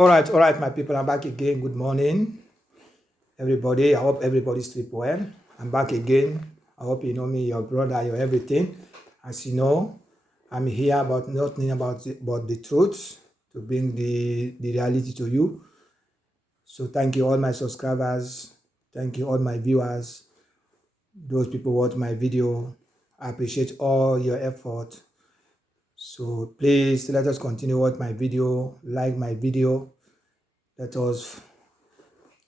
All right, my people. I'm back again. Good morning, everybody. I hope everybody sleep well. I'm back again. I hope you know me, your brother, your everything. As you know, I'm here about nothing about the truth to bring the reality to you. So thank you all my subscribers. Thank you all my viewers. Those people watch my video. I appreciate all your effort. So please let us continue watch my video, like my video. Let us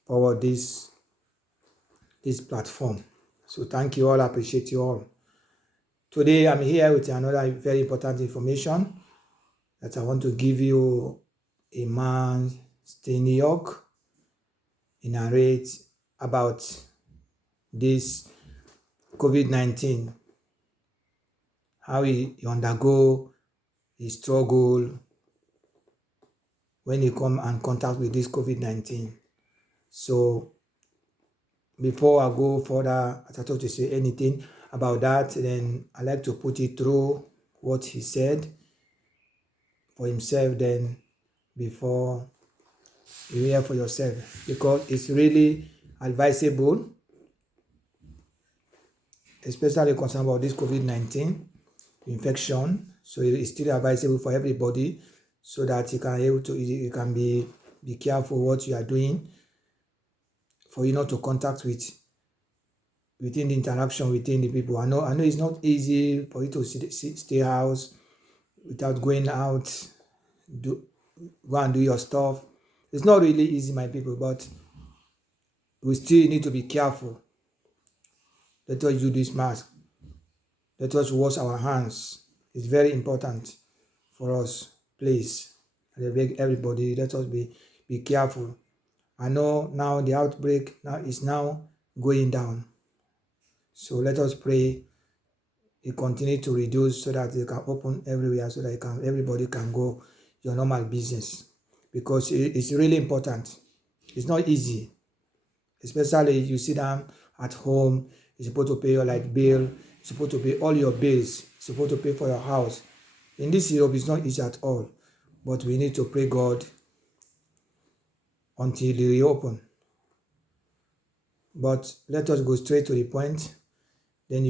forward this platform. So thank you all, I appreciate you all. Today I'm here with another very important information that I want to give you. A man stay in New York, he narrates about this COVID-19, how he undergo his struggle when he come and contact with this COVID-19. So before I go further, I thought to say anything about that, then I like to put it through what he said for himself, then before you hear for yourself, because it's really advisable, especially concerned about this COVID-19 infection. So it's still advisable for everybody, so that you can be careful what you are doing, for you not to contact within the interaction within the people. I know it's not easy for you to stay house without going out, go and do your stuff. It's not really easy, my people, but we still need to be careful. Let us use this mask. Let us wash our hands. It's very important for us. Please, I beg everybody, let us be careful. I know now the outbreak is now going down. So let us pray it continue to reduce, so that it can open everywhere, so that everybody can go your normal business, because it's really important. It's not easy, especially you sit down at home. You're supposed to pay your light bill, you're supposed to pay all your bills, you're supposed to pay for your house. In this Europe, it's not easy at all, but we need to pray God until they reopen. But let us go straight to the point. Then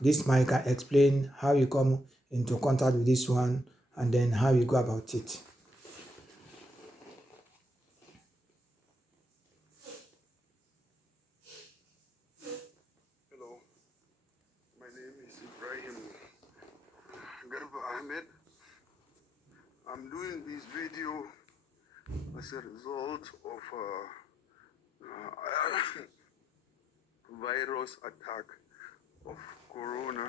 this mic can explain how you come into contact with this one, and then how you go about it. Hello, my name is Ibrahim Garba Ahmed. I'm doing this video as a result of virus attack of corona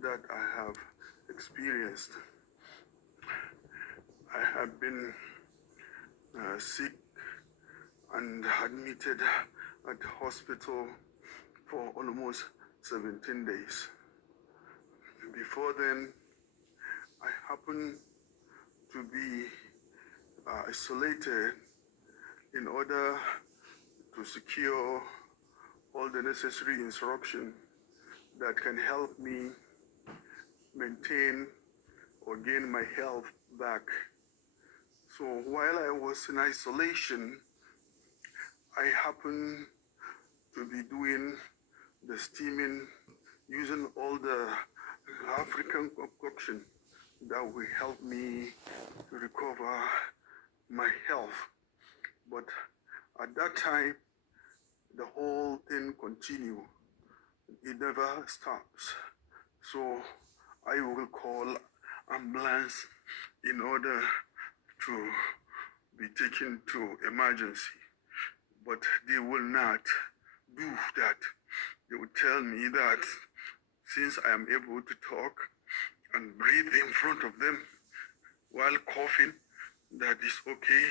that I have experienced. I have been sick and admitted at the hospital for almost 17 days. Before then, I happened to be isolated in order to secure all the necessary instruction that can help me maintain or gain my health back. So while I was in isolation, I happened to be doing the steaming, using all the African concoction that will help me to recover my health. But at that time, the whole thing continued. It never stops. So I will call ambulance in order to be taken to emergency. But they will not do that. They will tell me that since I am able to talk and breathe in front of them while coughing, that is okay.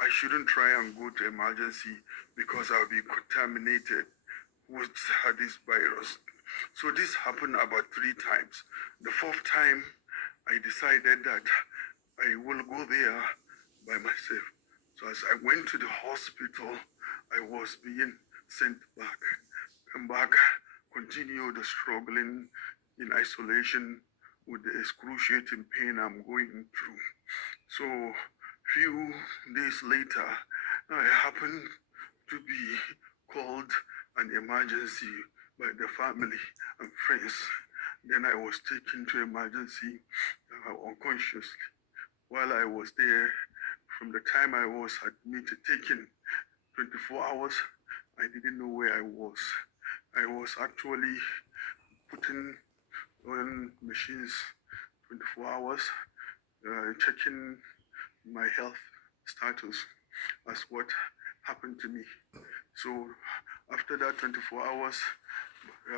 I shouldn't try and go to emergency because I'll be contaminated with this virus. So this happened about 3 times. The 4th time, I decided that I will go there by myself. So as I went to the hospital, I was being sent back. Come back, continue the struggling in isolation with the excruciating pain I'm going through. So Few days later, I happened to be called an emergency by the family and friends. Then I was taken to emergency unconsciously. While I was there, from the time I was admitted, taken 24 hours, I didn't know where I was. I was actually putting on machines 24 hours, checking my health status as what happened to me. So after that 24 hours,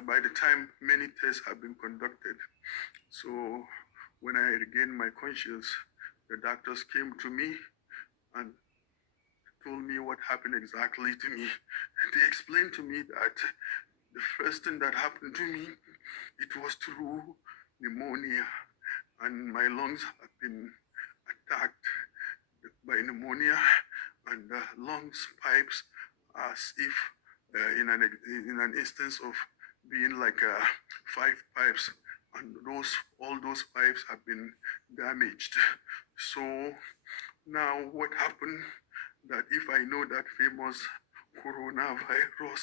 by the time many tests have been conducted, so when I regained my conscience, the doctors came to me and told me what happened exactly to me. They explained to me that the first thing that happened to me, it was through pneumonia, and my lungs have been attacked by pneumonia, and the lungs pipes as if in an instance of being like 5 pipes, and all those pipes have been damaged. So now what happened, that if I know that famous coronavirus,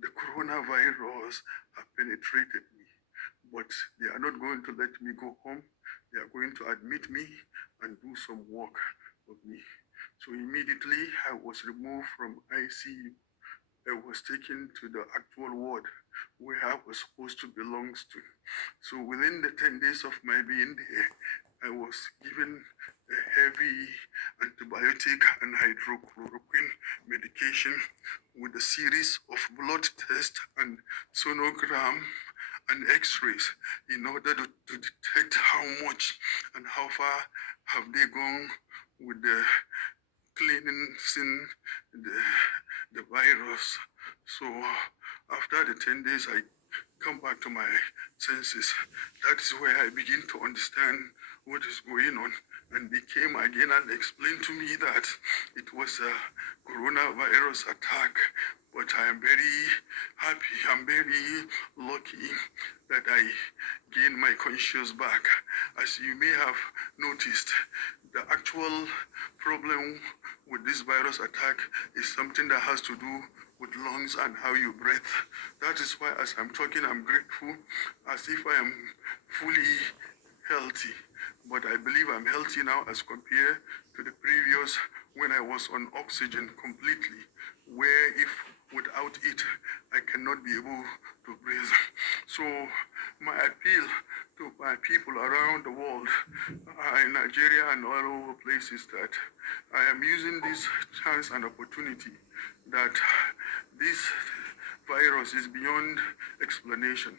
the coronavirus have penetrated me, but they are not going to let me go home. They are going to admit me and do some work of me. So immediately I was removed from ICU. I was taken to the actual ward where I was supposed to belong to. So within the 10 days of my being there, I was given a heavy antibiotic and hydrochloroquine medication with a series of blood tests and sonogram and x-rays in order to detect how much and how far have they gone with the cleansing the virus. So after the 10 days, I come back to my senses. That is where I begin to understand what is going on. And they came again and explained to me that it was a coronavirus attack. But I am very happy, I'm very lucky that I gained my conscience back. As you may have noticed, the actual problem with this virus attack is something that has to do with lungs and how you breathe. That is why as I'm talking, I'm grateful, as if I am fully healthy. But I believe I'm healthy now as compared to the previous when I was on oxygen completely, where if without it, I cannot be able to breathe. So my appeal to my people around the world, in Nigeria and all over places, that I am using this chance and opportunity that this virus is beyond explanation.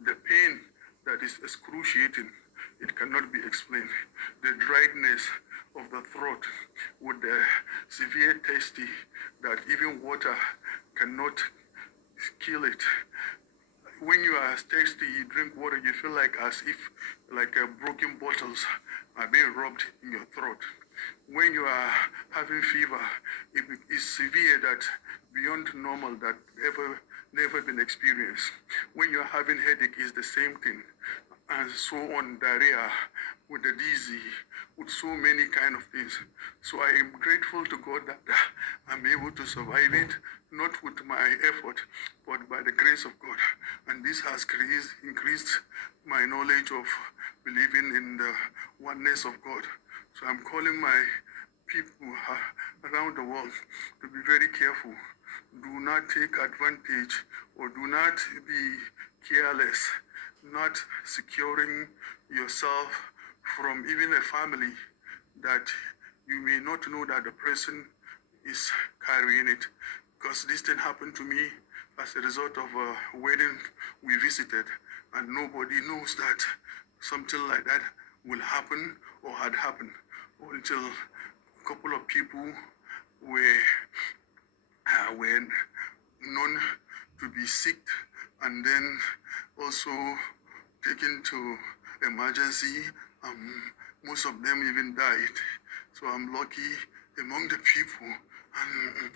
The pain that is excruciating, it cannot be explained. The dryness of the throat with the severe thirsty that even water cannot kill it. When you are thirsty, you drink water, you feel like as if broken bottles are being rubbed in your throat. When you are having fever, it is severe, that beyond normal, that never been experienced. When you are having headache, is the same thing, and so on, diarrhea, with the dizzy, with so many kind of things. So I am grateful to God that I'm able to survive it, not with my effort, but by the grace of God. And this has increased my knowledge of believing in the oneness of God. So I'm calling my people around the world to be very careful. Do not take advantage, or do not be careless, not securing yourself from even a family that you may not know that the person is carrying it. Because this thing happened to me as a result of a wedding we visited, and nobody knows that something like that will happen or had happened until a couple of people were known to be sick, and then also taken to emergency. Most of them even died. So I'm lucky among the people, and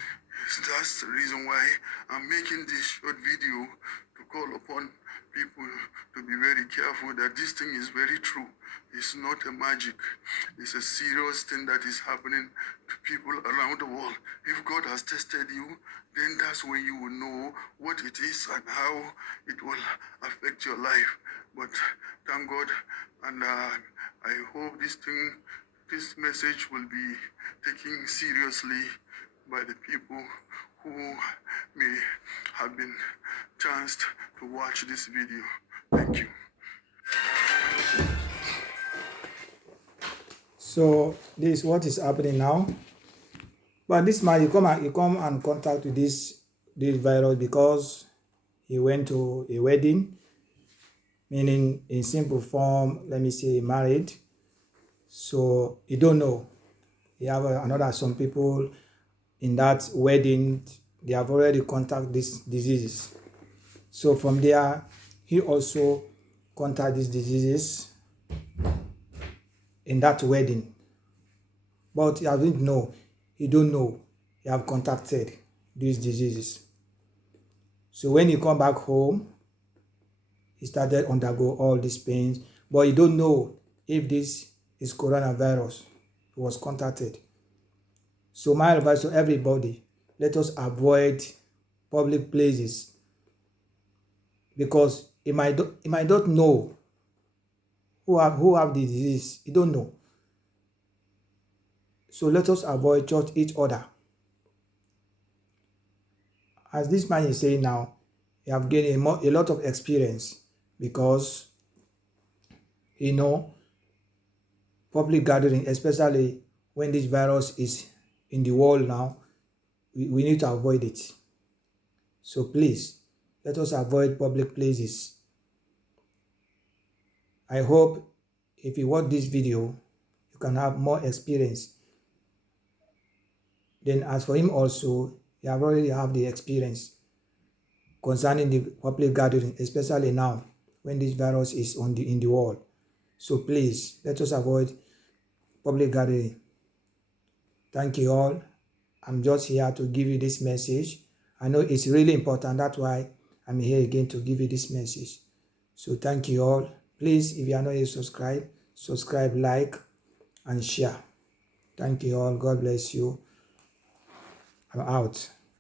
that's the reason why I'm making this short video to call upon people to be very careful that this thing is very true. It's not a magic. It's a serious thing that is happening to people around the world. If God has tested you, then that's when you will know what it is and how it will affect your life. But thank God, and I hope this message will be taken seriously by the people who may have been chanced to watch this video. Thank you. So this is what is happening now. But this man, he come and contact with this virus because he went to a wedding, meaning in simple form, let me say married. So he don't know. He have another some people in that wedding, they have already contacted these diseases. So from there, he also contact these diseases in that wedding. But he doesn't know. He don't know. He have contacted these diseases. So when he come back home, he started undergo all these pains, but he don't know if this is coronavirus. He was contacted. So my advice to everybody, let us avoid public places because he might not know who have the disease. He don't know. So let us avoid touch each other. As this man is saying now, he have gained a lot of experience because he know public gathering, especially when this virus is in the world now, we need to avoid it. So please, let us avoid public places. I hope if you watch this video, you can have more experience. Then as for him also, he have already have the experience concerning the public gathering, especially now when this virus is in the world. So please, let us avoid public gathering. Thank you all. I'm just here to give you this message. I know it's really important. That's why I'm here again to give you this message. So thank you all. Please, if you are not yet subscribe, like, and share. Thank you all. God bless you. I'm out.